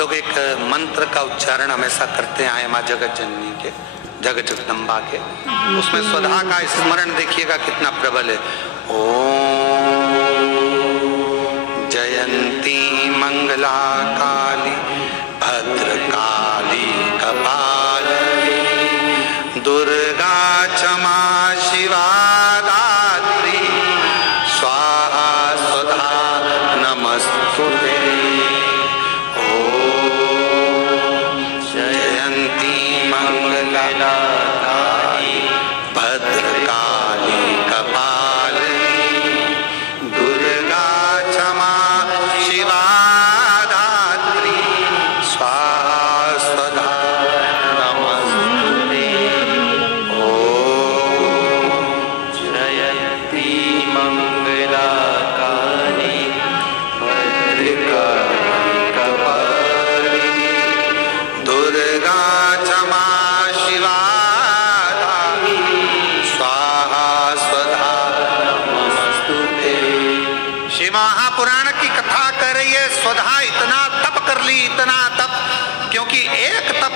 लोग एक मंत्र का उच्चारण हमेशा करते आए माँ जगत जननी के, जगत जगदम्बा के, उसमें स्वधा का स्मरण देखिएगा कितना प्रबल है। ओम जयंती मंगला काली भद्रकाली कपालिनी दुर्गा क्षमा शिवा दात्री स्वाहा स्वधा नमस्तुते।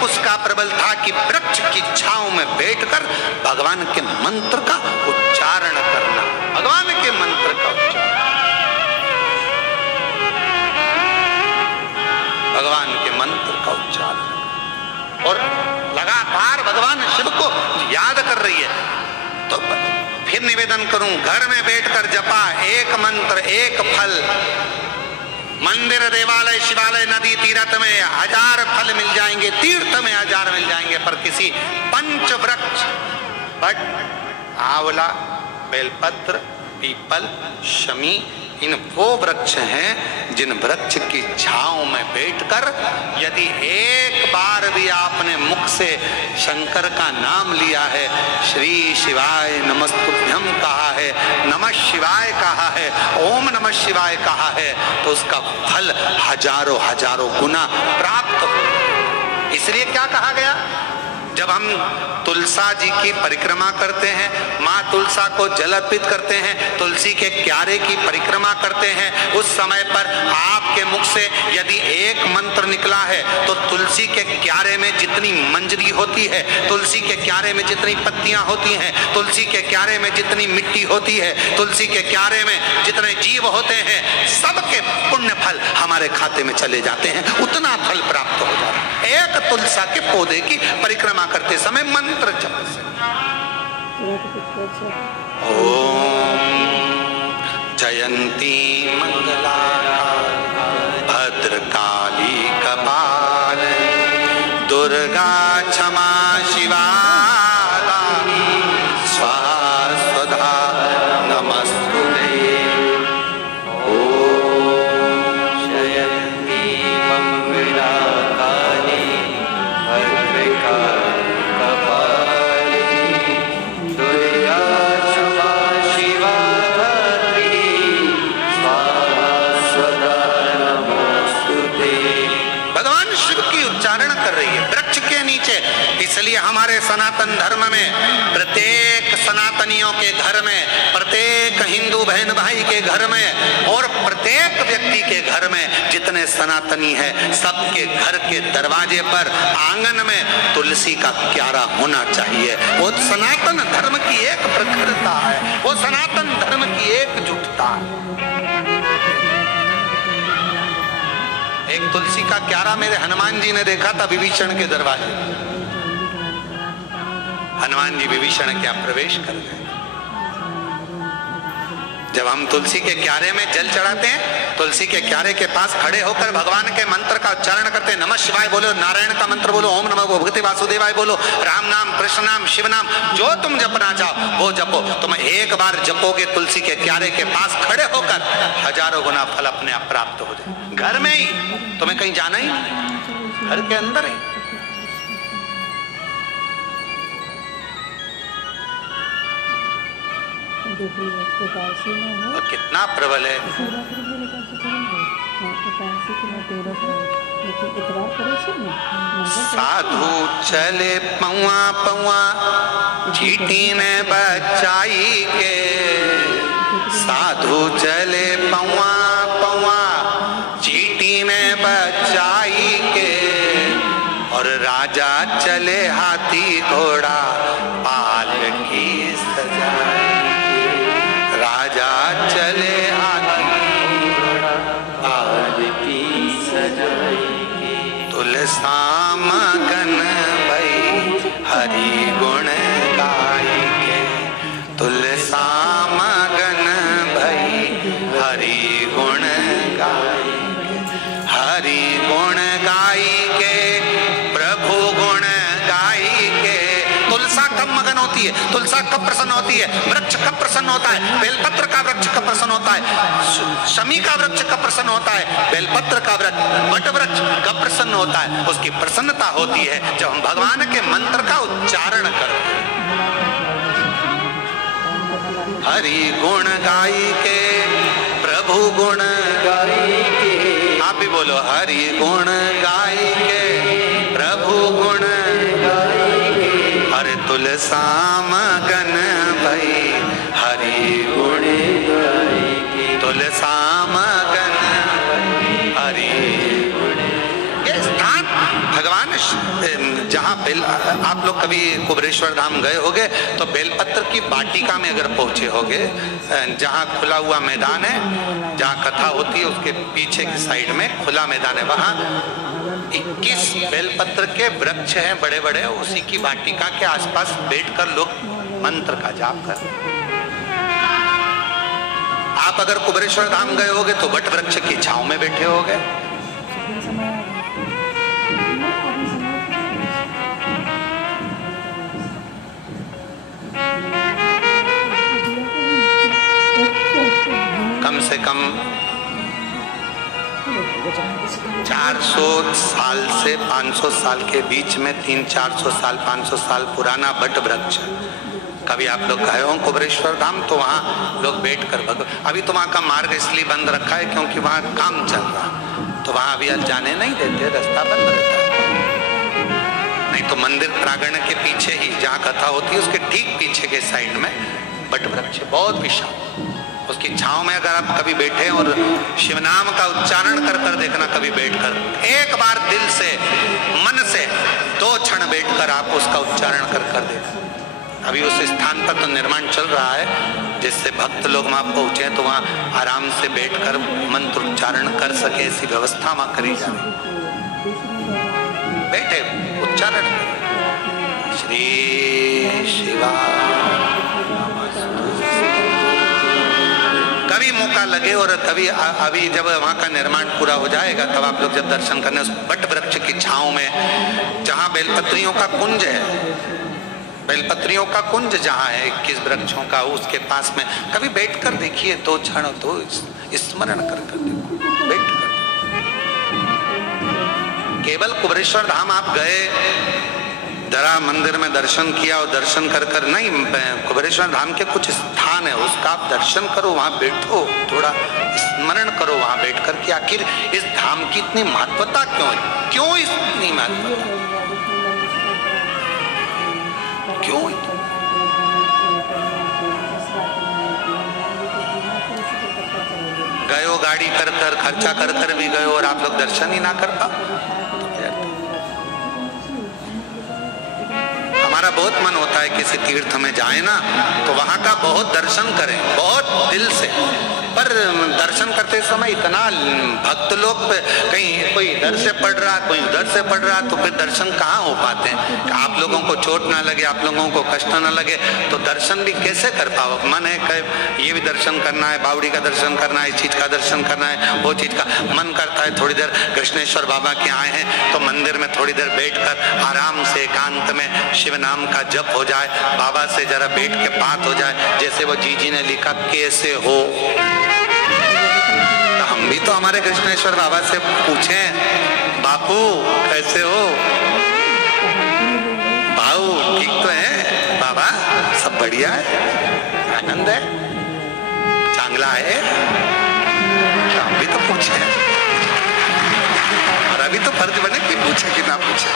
उसका प्रबल था कि वृक्ष की छांव में बैठकर भगवान के मंत्र का उच्चारण करना, भगवान के मंत्र का उच्चारण, भगवान के मंत्र का उच्चारण, और लगातार भगवान शिव को याद कर रही है। तो फिर निवेदन करूं, घर में बैठकर जपा एक मंत्र एक फल, मंदिर देवालय शिवालय नदी तीर्थ में 1000 फल मिल जाएंगे, तीर्थ में 1000 मिल जाएंगे, पर किसी पंच वृक्ष बट आंवला बेलपत्र पीपल शमी इन वो वृक्ष हैं जिन वृक्ष की छांव में बैठकर यदि एक बार भी आपने मुख से शंकर का नाम लिया है, श्री शिवाय नमस्तुभ्यं कहा है, नमः शिवाय कहा है, ओम नमः शिवाय कहा है, तो उसका फल हजारों हजारों गुना प्राप्त हो। इसलिए क्या कहा गया, जब हम तुलसा जी की परिक्रमा करते हैं, माँ तुलसा को जल अर्पित करते हैं, तुलसी के क्यारे की परिक्रमा करते हैं, उस समय पर आपके मुख से यदि एक मंत्र निकला है तो तुलसी के क्यारे में जितनी मंजरी होती है, तुलसी के क्यारे में जितनी पत्तियां होती हैं, तुलसी के क्यारे में जितनी मिट्टी होती है, तुलसी के क्यारे में जितने जीव होते हैं, सबके पुण्य फल हमारे खाते में चले जाते हैं, उतना फल प्राप्त हो जाता है एक तुलसा के पौधे की परिक्रमा करते समय मंत्र जप से। ओम जयंती मंगला भद्रकाली कपालिनी दुर्गा क्षमा शिवा स्वाहा स्वधा नमस्तुते। ओम जयंती मंगला काली भद्रकाली इसलिए हमारे सनातन धर्म में प्रत्येक सनातनियों के घर में, प्रत्येक हिंदू बहन भाई के घर में और प्रत्येक व्यक्ति के घर में जितने सनातनी हैं, सबके घर के दरवाजे पर आंगन में तुलसी का क्यारा होना चाहिए। वो सनातन धर्म की एक प्रखरता है, वो सनातन धर्म की एकजुटता है। एक तुलसी का क्यारा मेरे हनुमान जी ने देखा था विभीषण के दरवाजे। हनुमान जी विभीषण के यहाँ प्रवेश कर गए। जब हम तुलसी के क्यारे में जल चढ़ाते हैं, तुलसी के क्यारे के पास खड़े होकर भगवान के मंत्र का उच्चारण करते हैं, नमः शिवाय बोलो, नारायण का मंत्र बोलो, ओम नमः भगवते वासुदेवाय बोलो, राम नाम कृष्ण नाम शिव नाम जो तुम जपना चाहो वो जपो। तुम एक बार जपोगे तुलसी के क्यारे के पास खड़े होकर, हजारों गुना फल अपने आप प्राप्त हो जाए। घर में ही, तुम्हें कहीं जाना ही, घर के अंदर ही। और कितना प्रबल है। साधु चले पौआ पौआ चीटी ने बचाई के, साधु चले पौआ पौआ चीटी ने बचाई के, तुलसा कब प्रसन्न होती है, वृक्ष कब प्रसन्न होता है, बेलपत्र का वृक्ष कब प्रसन्न होता है, शमी का वृक्ष कब प्रसन्न होता है, बेलपत्र का वृक्ष, वट वृक्ष कब प्रसन्न होता है। उसकी प्रसन्नता होती है जब हम भगवान के मंत्र का उच्चारण करते हैं। हरि गुण गाई के प्रभु गुण गाई के, आप भी बोलो, हरि गुण गाई के प्रभु गुण गाई के, हरे तुलसा मगन भई हरि गुण गाई के, तुलसा मगन हरि गुण। ये स्थान भगवान जहाँ बेल, आप लोग कभी कुबरेश्वर धाम गए होगे तो बेलपत्र की वाटिका में अगर पहुंचे होगे, जहाँ खुला हुआ मैदान है, जहाँ कथा होती है उसके पीछे की साइड में खुला मैदान है, वहाँ 21 बेलपत्र के वृक्ष हैं बड़े बड़े, उसी की वाटिका के आसपास बैठकर लोग मंत्र का जाप कर। आप अगर कुबरेश्वर धाम गए होगे तो वट वृक्ष की छांव में बैठे होगे। कम से कम 400 साल से 500 साल के बीच में 300-400 साल 500 साल पुराना वट वृक्ष। कभी आप लोग गए हो कुबरेश्वर धाम तो वहाँ लोग बैठकर, अभी तो वहाँ का मार्ग इसलिए बंद रखा है क्योंकि वहाँ काम चल रहा, तो वहाँ अभी आज जाने नहीं देते, रास्ता बंद रहता है। नहीं तो मंदिर प्रांगण के पीछे ही जहाँ कथा होती है उसके ठीक पीछे के साइड में वट वृक्ष बहुत विशाल, उसकी छांव में अगर आप कभी बैठे और शिव नाम का उच्चारण कर कर देखना, कभी बैठकर एक बार दिल से मन से 2 क्षण बैठकर आप उसका उच्चारण कर कर देखना। अभी उस स्थान पर तो निर्माण चल रहा है, जिससे भक्त लोग वहां पहुंचे तो वहां आराम से बैठकर मंत्र उच्चारण कर सके, ऐसी व्यवस्था वहां करी जा रही। बैठे उच्चारण, श्री शिवा कभी मौका लगे, और कभी अभी जब वहाँ का निर्माण पूरा हो जाएगा तब आप लोग जब दर्शन करने उस वट वृक्ष की छांव में, जहाँ बेलपत्रियों का कुंज है, बेलपत्रियों का कुंज जहाँ है 21 वृक्षों का, उसके पास में कभी बैठकर देखिए 2 क्षण, तो स्मरण कर देखो, बैठकर। केवल कुबरेश्वर धाम आप गए, जरा मंदिर में दर्शन किया और दर्शन कर कर नहीं, कुबरेश्वर धाम के कुछ स्थान है उसका आप दर्शन करो, वहां बैठो, थोड़ा स्मरण करो वहां बैठकर कि आखिर इस धाम की इतनी महत्वता क्यों है, क्यों इतनी महत्वता, क्यों? गए हो गाड़ी कर कर, खर्चा कर कर भी गए और आप लोग दर्शन ही ना कर पाओ। हमारा बहुत मन होता है किसी तीर्थ में जाए ना तो वहां का बहुत दर्शन करें, बहुत दिल से, पर दर्शन करते समय इतना भक्त लोग, कहीं कोई इधर से पढ़ रहा, कोई उधर से पढ़ रहा, तो फिर दर्शन कहाँ हो पाते हैं। आप लोगों को चोट ना लगे, आप लोगों को कष्ट ना लगे, तो दर्शन भी कैसे कर पाओ। मन है कि ये भी दर्शन करना है, बावड़ी का दर्शन करना है, इस चीज का दर्शन करना है, वो चीज का मन करता है। थोड़ी देर कृष्णेश्वर बाबा के आए हैं तो मंदिर में थोड़ी देर बैठकर आराम से एकांत में शिव नाम का जप हो जाए, बाबा से जरा बैठ के बात हो जाए, जैसे वो जीजी ने लिखा कैसे हो। तो हम भी तो हमारे कृष्णेश्वर बाबा से पूछे, बापू कैसे हो, भाऊ ठीक तो है, बाबा सब बढ़िया है, आनंद है, चांगला है। तो हम भी तो पूछे, और अभी तो फर्ज बने कि पूछे कि ना पूछे।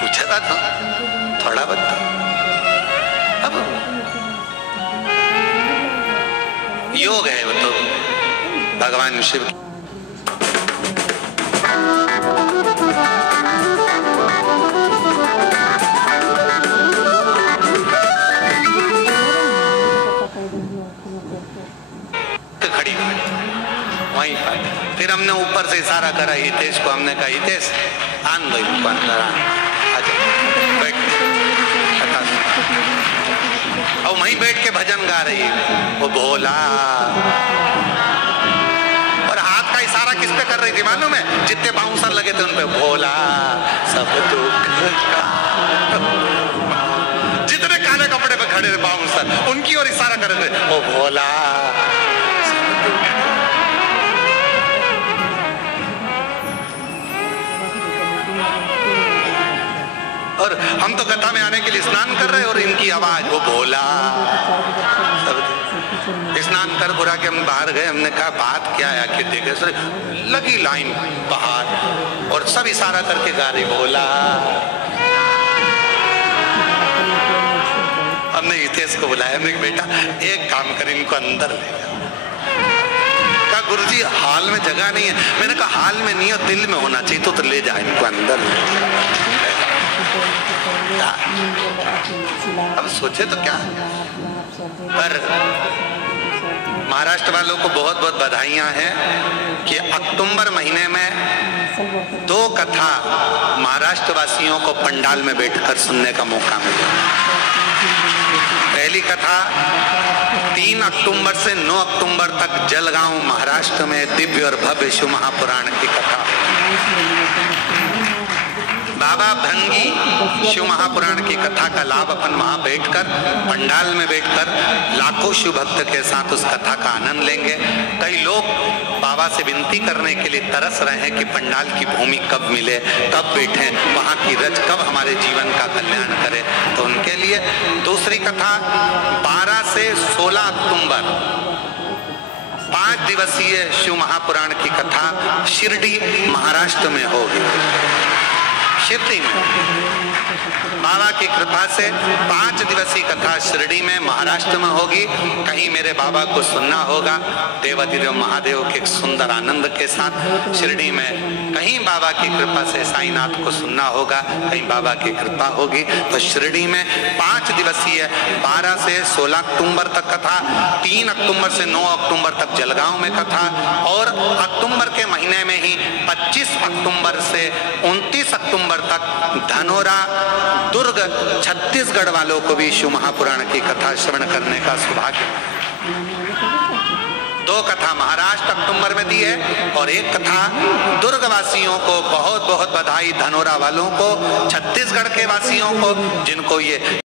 पूछा था थोड़ा बहुत, अब योग है वो तो भगवान शिव की। खड़ी वहीं पर फिर हमने ऊपर से इशारा करा हितेश को, हमने कहा हितेश आन दो अंदर, बैठ, और वहीं बैठ के भजन गा रही है वो भोला, और हाथ का इशारा किस पे कर रही थी मालूम है? जितने बाउंसर लगे थे उन पे भोला सब दुख का, जितने काले कपड़े पे खड़े थे बाउंसर उनकी ओर इशारा कर रहे थे, ओ भोला। और हम तो कथा में आने के लिए स्नान कर रहे और इनकी आवाज वो भोला। स्नान कर बुरा के हम बाहर गए, हमने कहा बात क्या है आखिर, देखे सर लगी लाइन बाहर और सब इशारा करके गा रही भोला। हमने हितेश को बुलाया, हमने बेटा एक काम कर इनको अंदर ले जाओ। कहा गुरुजी हाल में जगह नहीं है। मैंने कहा हाल में नहीं हो दिल में होना चाहिए, तो ले जा इनको अंदर। अब सोचे तो क्या, पर महाराष्ट्र वालों को बहुत बहुत बधाइयां हैं कि अक्टूबर महीने में 2 कथा महाराष्ट्र वासियों को पंडाल में बैठकर सुनने का मौका मिला। पहली कथा 3 अक्टूबर से 9 अक्टूबर तक जलगांव महाराष्ट्र में दिव्य और भव्य शिव महापुराण की कथा। बाबा भृंगी शिव महापुराण की कथा का लाभ अपन वहां बैठकर पंडाल में बैठकर लाखों शिव भक्त के साथ उस कथा का आनंद लेंगे। कई लोग बाबा से विनती करने के लिए तरस रहे हैं कि पंडाल की भूमि कब मिले, कब बैठे, वहां की रज कब हमारे जीवन का कल्याण करे। तो उनके लिए दूसरी कथा 12 से 16 अक्टूबर 5 दिवसीय शिव महापुराण की कथा शिरडी महाराष्ट्र में होगी। शिरडी में बाबा की कृपा से 5 दिवसीय कथा शिरडी में महाराष्ट्र में होगी। कहीं मेरे बाबा को सुनना होगा देवाधिदेव महादेव के सुंदर आनंद के साथ शिरडी में, कहीं बाबा की कृपा से साईनाथ को सुनना होगा, कहीं बाबा की कृपा होगी। तो शिरडी में 5 दिवसीय 12 से 16 अक्टूबर तक कथा, 3 अक्टूबर से 9 अक्टूबर तक जलगांव में कथा, और अक्टूबर के महीने में ही 25 अक्टूबर से 29 अक्टूबर तक धनोरा दुर्ग छत्तीसगढ़ वालों को भी शिव महापुराण की कथा श्रवण करने का सौभाग्य। 2 कथा महाराष्ट्र अक्टूबर में दी है और 1 कथा दुर्ग वासियों को बहुत बहुत बधाई, धनोरा वालों को, छत्तीसगढ़ के वासियों को जिनको ये